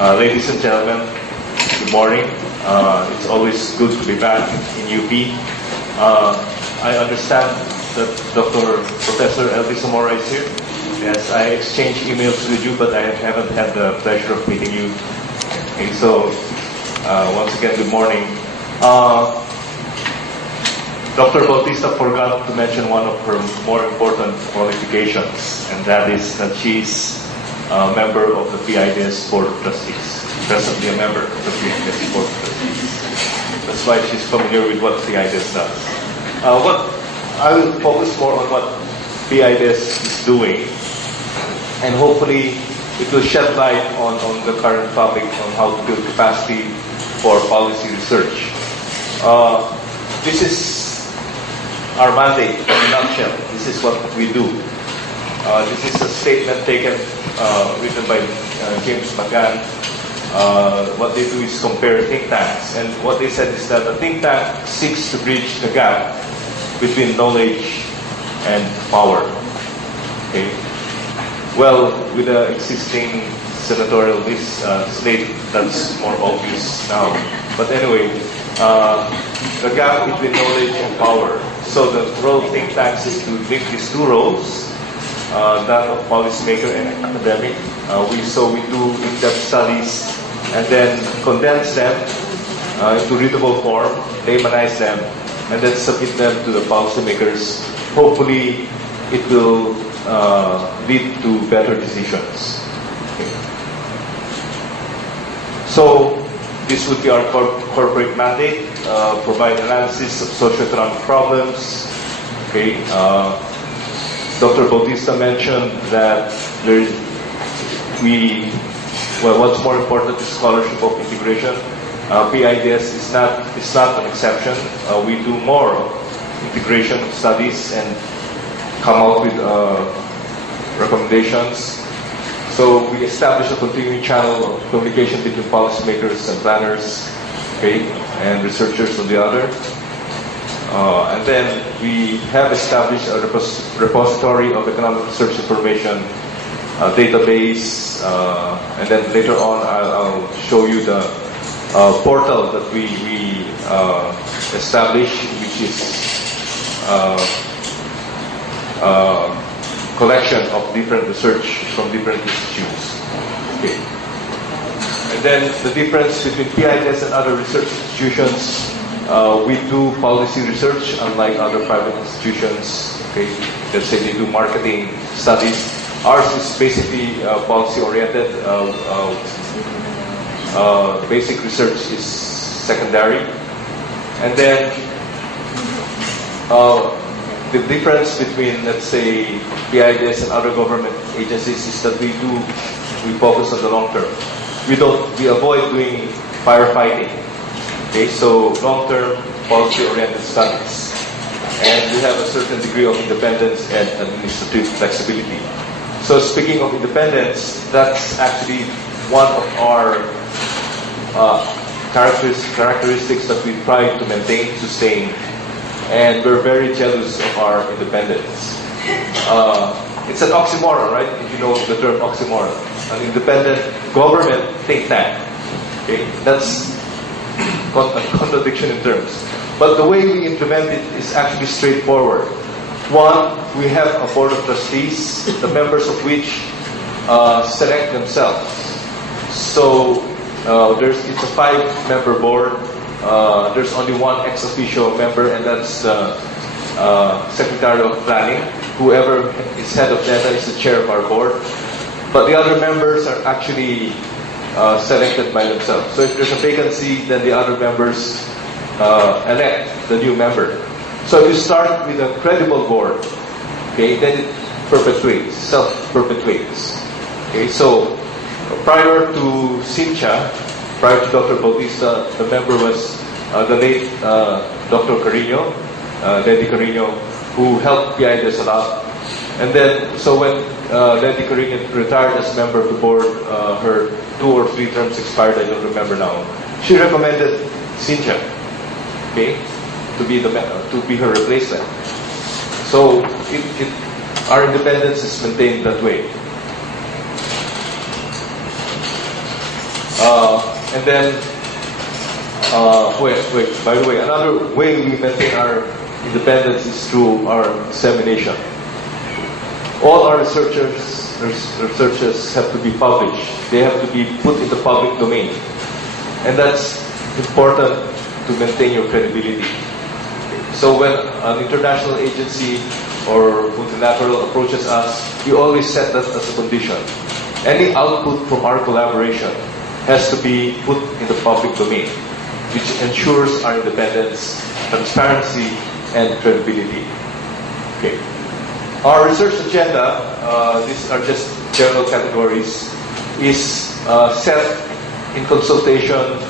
Ladies and gentlemen, good morning. It's always good to be back in UP. I understand that Professor L.D. Zamora is here. Yes, I exchanged emails with you, but I haven't had the pleasure of meeting you. Okay, so once again, good morning. Dr. Bautista forgot to mention one of her more important qualifications, and that is that she's a member of the PIDS Board of Trustees. Presently a member of the PIDS Board of Trustees. That's why she's familiar with what PIDS does. I will focus more on what PIDS is doing, and hopefully it will shed light on the current topic on how to build capacity for policy research. This is our mandate in a nutshell. This is what we do. This is a statement written by James McGann. What they do is compare think tanks, and what they said is that a think tank seeks to bridge the gap between knowledge and power. Okay. Well, with the existing senatorial slate, that's more obvious now. But anyway, the gap between knowledge and power. So the role of think tanks is to link these two roles. That of policymaker and academic. We do in-depth studies and then condense them into readable form, laymanize them, and then submit them to the policymakers. Hopefully, it will lead to better decisions. Okay. So, this would be our corporate mandate, provide analysis of socioeconomic problems. Okay. Dr. Bautista mentioned that what's more important is scholarship of integration. PIDS is not an exception. We do more integration studies and come out with recommendations. So we establish a continuing channel of communication between policymakers and planners, okay, and researchers on the other. And then we have established a repository of economic research information, database, and then later on I'll show you the portal that we established, which is collection of different research from different institutes. Okay. And then the difference between PIDS and other research institutions. We do policy research, unlike other private institutions. Okay, let's say they do marketing studies. Ours is basically policy-oriented. Basic research is secondary, and then the difference between, let's say, PIDS and other government agencies is that we focus on the long term. We avoid doing firefighting. Okay, so long-term policy-oriented studies. And we have a certain degree of independence and administrative flexibility. So speaking of independence, that's actually one of our characteristics that we try to maintain, sustain, and we're very jealous of our independence. It's an oxymoron, right? If you know the term oxymoron. An independent government think tank. Okay, that's a contradiction in terms. But the way we implement it is actually straightforward. One, we have a board of trustees, the members of which select themselves. So it's a 5-member board. There's only one ex officio member, and that's Secretary of Planning. Whoever is head of data is the chair of our board. But the other members are actually selected by themselves. So if there's a vacancy, then the other members elect the new member. So if you start with a credible board, okay, then it self-perpetuates. Okay, so prior to Cynthia, prior to Dr. Bautista, the member was the late Dr. Carino, Lady Carino, who helped PIDS a lot. And then, so when Lady Carino retired as member of the board, her 2 or 3 terms expired, I don't remember now. She recommended Cynthia, okay, to be her replacement. So our independence is maintained that way. And then, by the way, another way we maintain our independence is through our dissemination. All our researches have to be published. They have to be put in the public domain. And that's important to maintain your credibility. So when an international agency or multilateral approaches us, we always set that as a condition. Any output from our collaboration has to be put in the public domain, which ensures our independence, transparency, and credibility. Okay. Our research agenda, these are just general categories, is set in consultation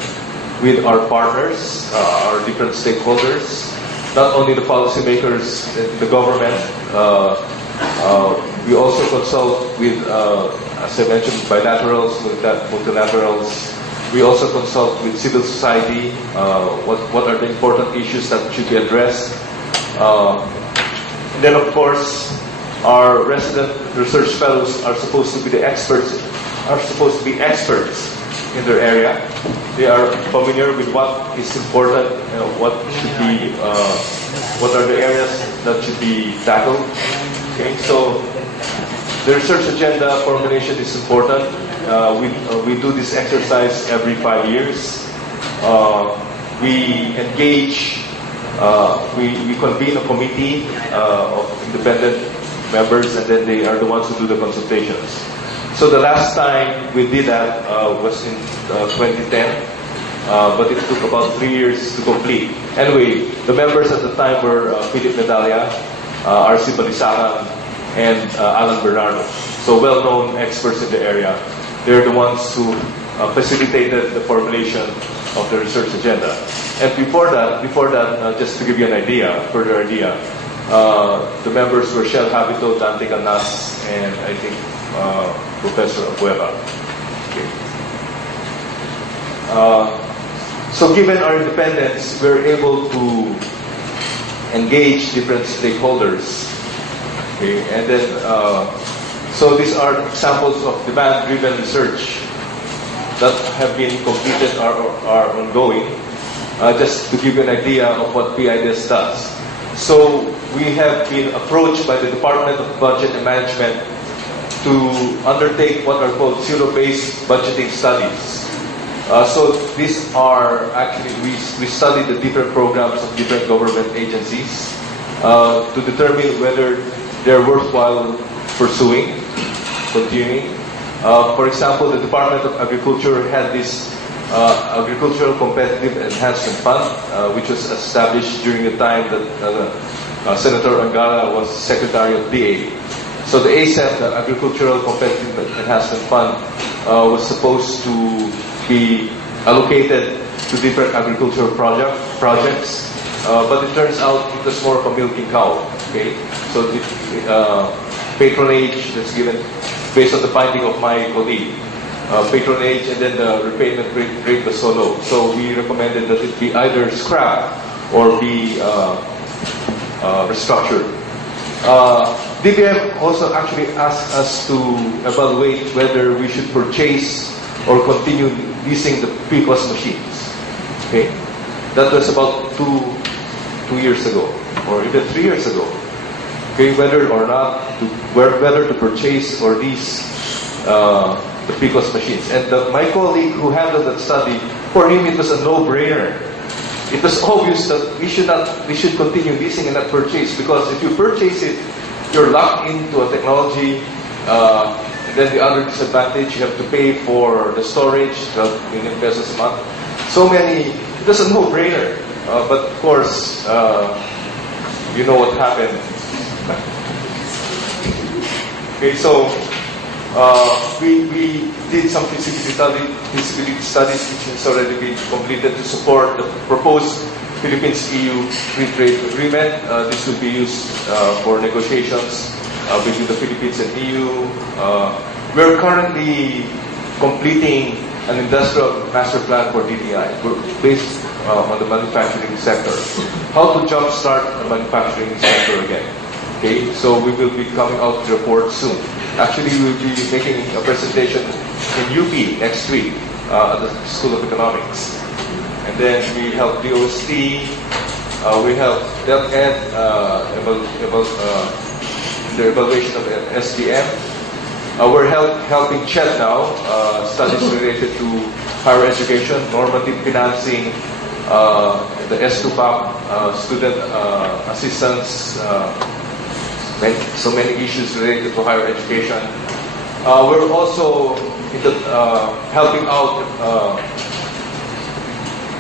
with our partners, our different stakeholders, not only the policymakers in the government. We also consult with, as I mentioned, bilaterals, multilaterals. We also consult with civil society. What are the important issues that should be addressed? And then, of course, our resident research fellows are supposed to be the experts. In their area. They are familiar with what is important, what are the areas that should be tackled. Okay, so the research agenda formulation is important. We do this exercise every 5 years. We engage, we convene a committee of independent members, and then they are the ones who do the consultations. So the last time we did that was in 2010, but it took about 3 years to complete. Anyway, the members at the time were Philip Medalla, R.C. Balisacan, and Alan Bernardo. So well-known experts in the area. They're the ones who facilitated the formulation of the research agenda. And before that, just to give you an further idea, the members were Shel Habito, Dante Canas, and I think Professor Abueva. Okay. So given our independence, we're able to engage different stakeholders. Okay. And then, so these are examples of demand-driven research that have been completed or are ongoing. Just to give you an idea of what PIDS does. So we have been approached by the Department of Budget and Management to undertake what are called zero-based budgeting studies. So these are actually, we study the different programs of different government agencies to determine whether they're worthwhile continuing. For example, the Department of Agriculture had this Agricultural Competitive Enhancement Fund, which was established during the time that Senator Angara was Secretary of DA. So the ASEP, the Agricultural Competitive Enhancement Fund, was supposed to be allocated to different agricultural projects, but it turns out it was more of a milking cow. Okay, so the patronage that's given based on the finding of my colleague, patronage, and then the repayment rate was so low. So we recommended that it be either scrapped or be restructured. DBM also actually asked us to evaluate whether we should purchase or continue leasing the PIDS machines. Okay, that was about two years ago, or even 3 years ago. Okay, whether or not whether to purchase or lease the PIDS machines. And my colleague who handled that study, for him it was a no-brainer. It was obvious that we should continue leasing and not purchase, because if you purchase it, you're locked into a technology. And then the other disadvantage, you have to pay for the storage, 12 million pesos a month. It was a no-brainer. But of course, you know what happened. Okay, so we did some feasibility studies, which has already been completed to support the proposed Philippines-EU Free Trade Agreement. This will be used for negotiations between the Philippines and EU. We're currently completing an industrial master plan for DTI based on the manufacturing sector. How to jumpstart the manufacturing sector again. Okay, so we will be coming out with a report soon. Actually, we will be making a presentation in UP next week at the School of Economics. And then we help DOST, we help DepEd the evaluation of SDM. We're helping CHED now, studies related to higher education, normative financing, the S2PAC, student assistance, so many issues related to higher education. We're also helping out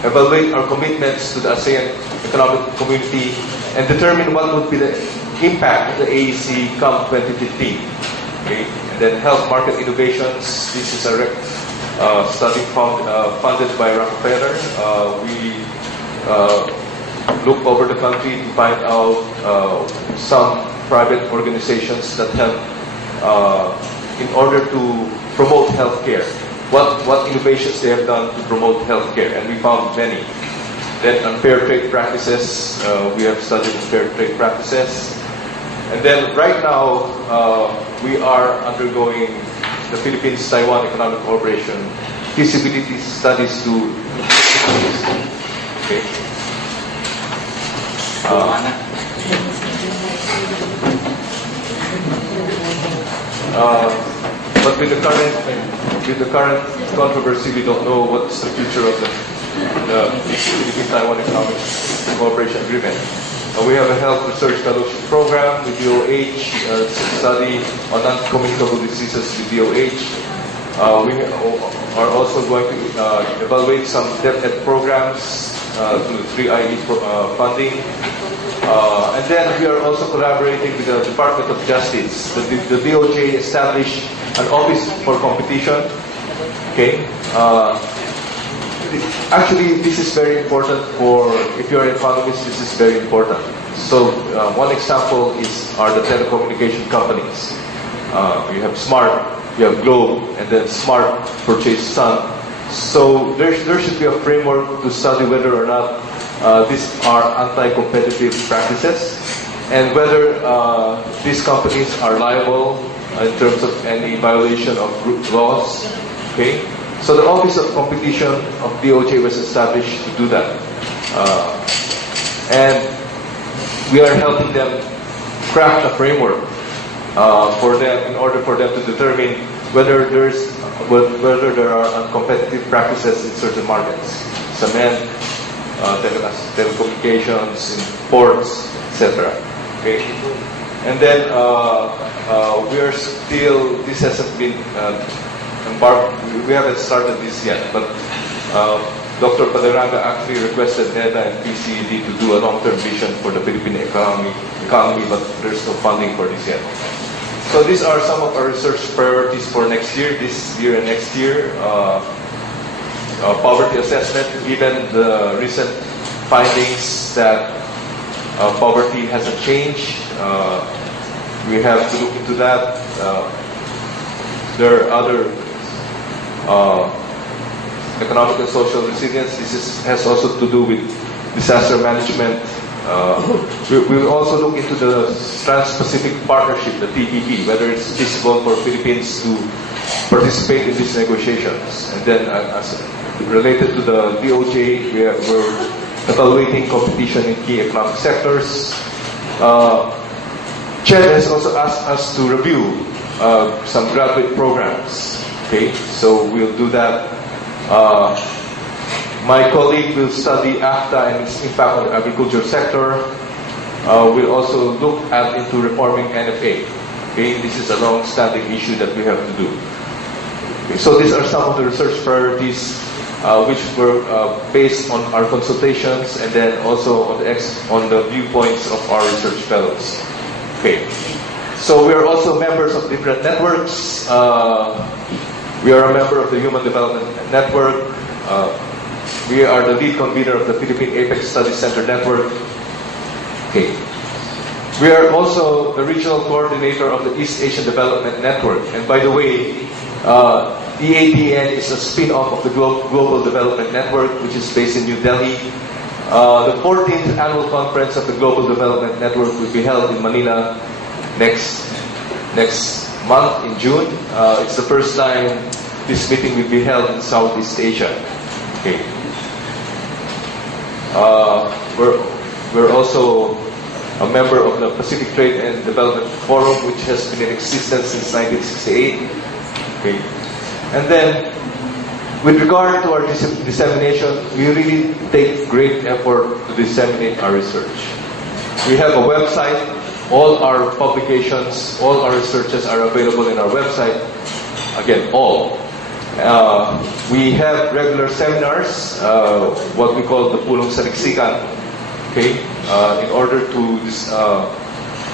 evaluate our commitments to the ASEAN economic community and determine what would be the impact of the AEC come 2015. Okay? And then health market innovations. This is a study funded by Rockefeller. We look over the country to find out some private organizations that help in order to promote healthcare. What innovations they have done to promote healthcare, and we found many. Then unfair trade practices, we have studied unfair trade practices. And then right now, we are undergoing the Philippines-Taiwan Economic Cooperation feasibility studies to... Okay. But with the current controversy, we don't know what's the future of the Philippine-Taiwan Economic Cooperation Agreement. We have a health research fellowship program with DOH, study on non-communicable diseases with DOH. We are also going to evaluate some DepEd programs through 3IE funding. And then we are also collaborating with the Department of Justice. The DOJ established an office for competition. Okay. Actually, this is very important for, if you're an economist, this is very important. So, one example are the telecommunication companies. You have Smart, you have Globe, and then Smart purchased Sun. So, there should be a framework to study whether or not these are anti-competitive practices and whether these companies are liable in terms of any violation of group laws. Okay? So the Office of Competition of DOJ was established to do that. And we are helping them craft a framework for them in order for them to determine whether there are uncompetitive practices in certain markets. Cement, telecommunications, ports, etc. Okay? And then we are still, this hasn't been we haven't started this yet, but Dr. Paderanga actually requested NEDA and PCED to do a long-term vision for the Philippine economy, but there's no funding for this yet. So these are some of our research priorities for next year, this year and next year. Poverty assessment, given the recent findings that poverty hasn't changed, we have to look into that. There are other economic and social resilience. This has also to do with disaster management. We will also look into the Trans-Pacific Partnership, the TPP, whether it's feasible for Philippines to participate in these negotiations. And then, as related to the DOJ, we're evaluating competition in key economic sectors. CHED has also asked us to review some graduate programs. Okay, so we'll do that. My colleague will study AFTA and its impact on the agriculture sector. We'll also look into reforming NFA. Okay, this is a long-standing issue that we have to do. Okay, so these are some of the research priorities which were based on our consultations and then also on the viewpoints of our research fellows. Okay. So we are also members of different networks. We are a member of the Human Development Network. We are the lead convener of the Philippine Apex Study Center Network. Okay. We are also the regional coordinator of the East Asian Development Network. And by the way, EADN is a spin-off of the Global Development Network, which is based in New Delhi. The 14th annual conference of the Global Development Network will be held in Manila next month in June. It's the first time this meeting will be held in Southeast Asia. Okay. We're also a member of the Pacific Trade and Development Forum, which has been in existence since 1968. Okay. And then, with regard to our dissemination, we really take great effort to disseminate our research. We have a website. All our publications, all our researches are available in our website. Again, all. We have regular seminars, what we call the Pulong Saliksikan, okay? In order to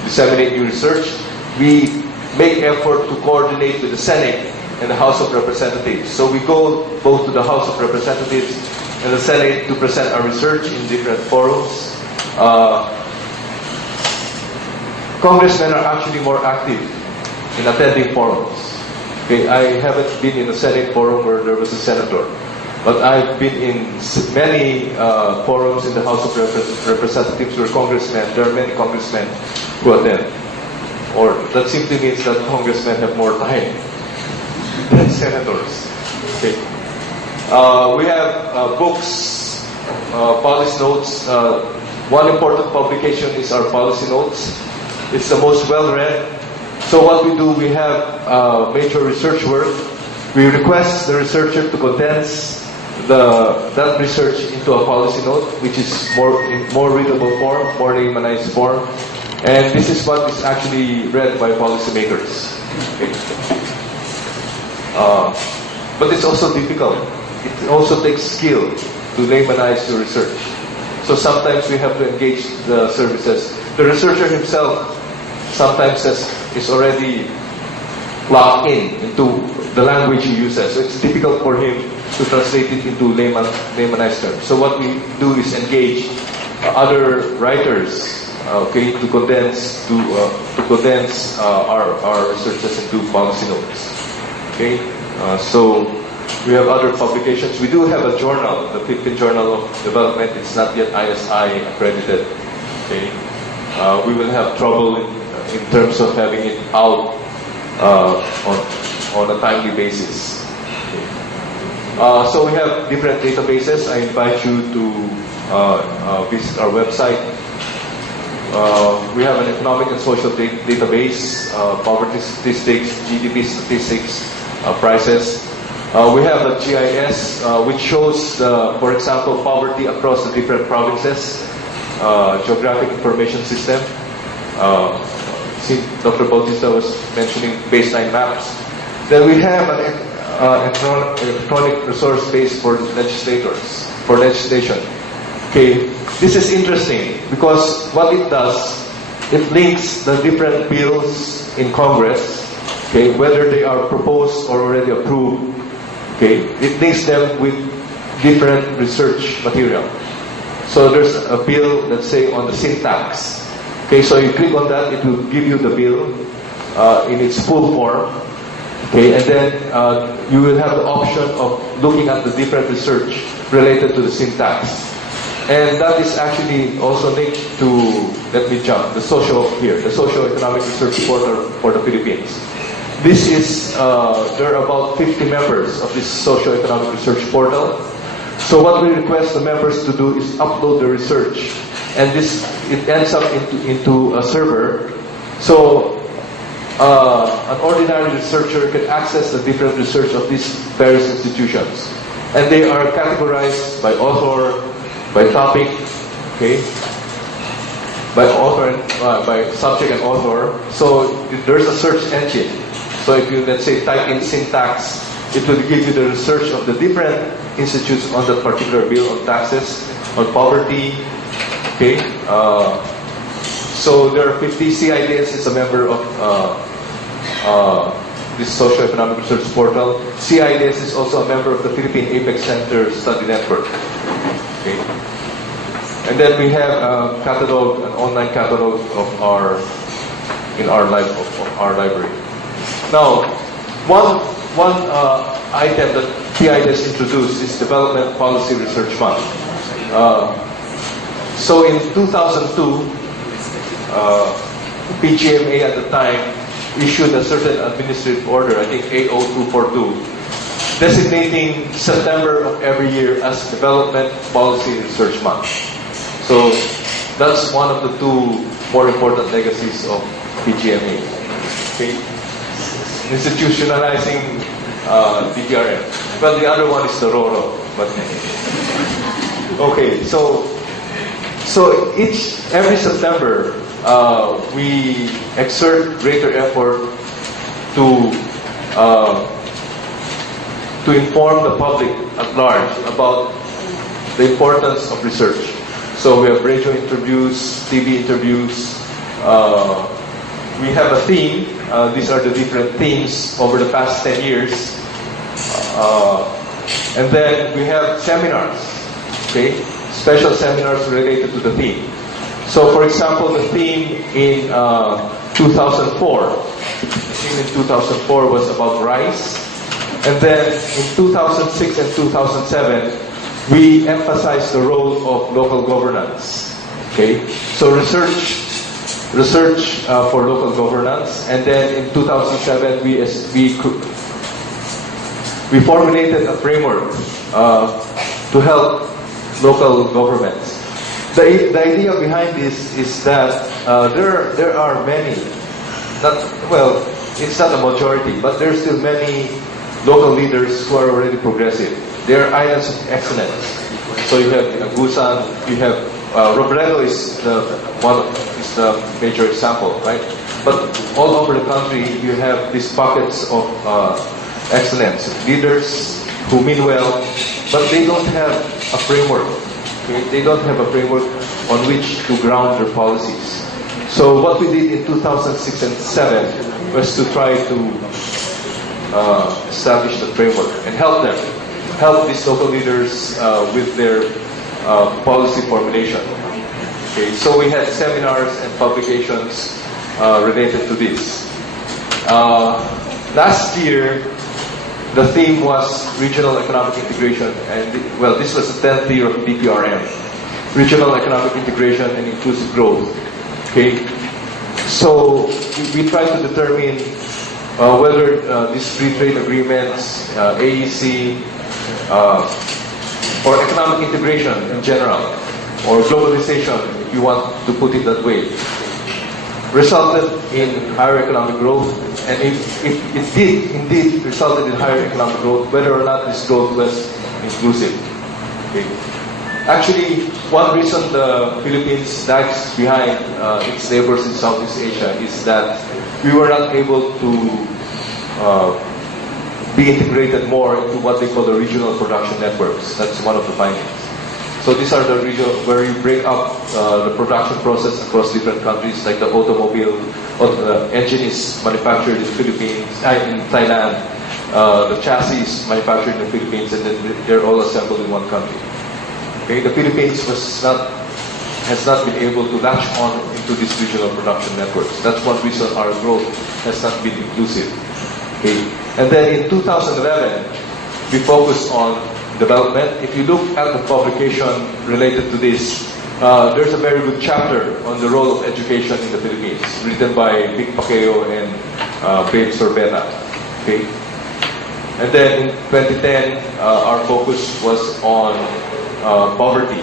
disseminate new research, we make effort to coordinate with the Senate and the House of Representatives. So we go both to the House of Representatives and the Senate to present our research in different forums. Congressmen are actually more active in attending forums. Okay, I haven't been in a Senate forum where there was a senator, but I've been in many forums in the House of Representatives where there are many congressmen who attend. Or that simply means that congressmen have more time than senators. Okay. We have books, policy notes. One important publication is our policy notes. It's the most well-read. So what we do, we have major research work. We request the researcher to condense that research into a policy note, which is in more readable form, more laymanized form. And this is what is actually read by policymakers. Okay. But it's also difficult. It also takes skill to laymanize your research. So sometimes we have to engage the services. The researcher himself sometimes is already locked into the language he uses. So it's difficult for him to translate it into laymanized terms. So what we do is engage other writers, okay, to condense our researches into policy notes. Okay, so we have other publications. We do have a journal, the 15th Journal of Development. It's not yet ISI accredited. Okay, we will have trouble in terms of having it out on a timely basis. Okay. So we have different databases. I invite you to visit our website. We have an economic and social database, poverty statistics, GDP statistics, prices. We have a GIS which shows, for example, poverty across the different provinces, geographic information system. Dr. Bautista was mentioning baseline maps. Then we have an electronic resource base for legislation. Okay, this is interesting because what it does, it links the different bills in Congress, okay, whether they are proposed or already approved. Okay, it links them with different research material. So there's a bill, let's say, on the sin tax. Okay, so you click on that, it will give you the bill in its full form. Okay, and then you will have the option of looking at the different research related to the sin tax. And that is actually also linked to, let me jump, the socio-economic research portal for the Philippines. This is, there are about 50 members of this socio-economic research portal. So what we request the members to do is upload the research. And it ends up into a server. So an ordinary researcher can access the different research of these various institutions. And they are categorized by author, by topic, okay, by author, by subject and author. So there's a search engine. So if you, let's say, type in syntax, it will give you the research of the different institutes on that particular bill, on taxes, on poverty. Okay, so there are 50. CIDS is a member of this socio-economic research portal. CIDS is also a member of the Philippine Apex Center Study Network. Okay, and then we have a catalog, an online catalog of our library. Now, one item that PIDS introduced is Development Policy Research Fund. So in 2002, PGMA at the time issued a certain administrative order, I think A0242, designating September of every year as Development Policy Research Month. So that's one of the two more important legacies of PGMA. Okay? Institutionalizing DPRM. Well, the other one is the RORO. But okay, so every September we exert greater effort to inform the public at large about the importance of research. So we have radio interviews, TV interviews. We have a theme. These are the different themes over the past 10 years. And then we have seminars, okay? Special seminars related to the theme. So for example, the theme in 2004, was about rice. And then in 2006 and 2007, we emphasized the role of local governance. Okay? So research for local governance. And then in 2007, we formulated a framework to help local governments. The idea behind this is that there are many, it's not a majority, but there are still many local leaders who are already progressive. They are islands of excellence. So you have Agusan, you have Robredo is the major example, right? But all over the country, you have these pockets of excellence, leaders who mean well, but they don't have a framework. Okay? They don't have a framework on which to ground their policies. So what we did in 2006 and 2007 was to try to establish the framework and help these local leaders with their policy formulation. Okay? So we had seminars and publications related to this. Last year, the theme was regional economic integration, and this was the 10th year of DPRM, regional economic integration and inclusive growth. Okay, so we tried to determine whether these free trade agreements, AEC, or economic integration in general, or globalization, if you want to put it that way, resulted in higher economic growth. And if it did indeed resulted in higher economic growth, whether or not this growth was inclusive. Okay. Actually, one reason the Philippines lags behind its neighbors in Southeast Asia is that we were not able to be integrated more into what they call the regional production networks. That's one of the findings. So these are the region where you break up the production process across different countries, like the automobile, engine is manufactured in the Philippines, in Thailand, the chassis is manufactured in the Philippines, and then they're all assembled in one country. Okay, the Philippines has not been able to latch on into these regional production networks. That's one reason our growth has not been inclusive. Okay, and then in 2011, we focused on development. If you look at the publication related to this, there's a very good chapter on the role of education in the Philippines, written by Vic Pacquiao and Babe Sorbeta. Okay? And then in 2010, our focus was on poverty.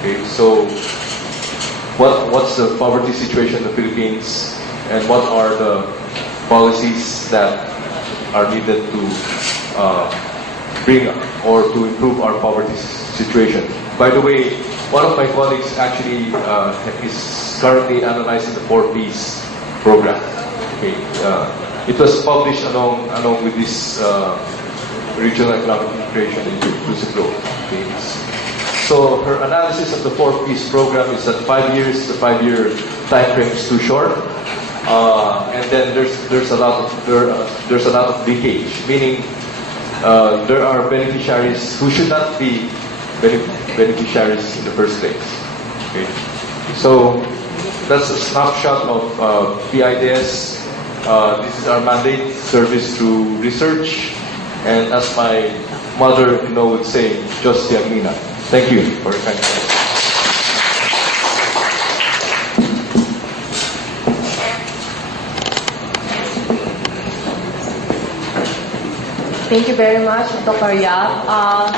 Okay? So, what's the poverty situation in the Philippines, and what are the policies that are needed to bring or to improve our poverty situation? By the way, one of my colleagues actually is currently analyzing the 4Ps program. Okay, it was published along with this regional economic integration and inclusive growth. Okay. So her analysis of the 4Ps program is that 5 years, the 5-year time frame is too short, and then there's a lot of leakage, meaning there are beneficiaries who should not be beneficiaries in the first place. Okay. So that's a snapshot of PIDS. This is our mandate, service through research, and as my mother-in-law would say, Diyos Yagmina. Thank you for your kind attention. Thank you very much, Dr. Yap.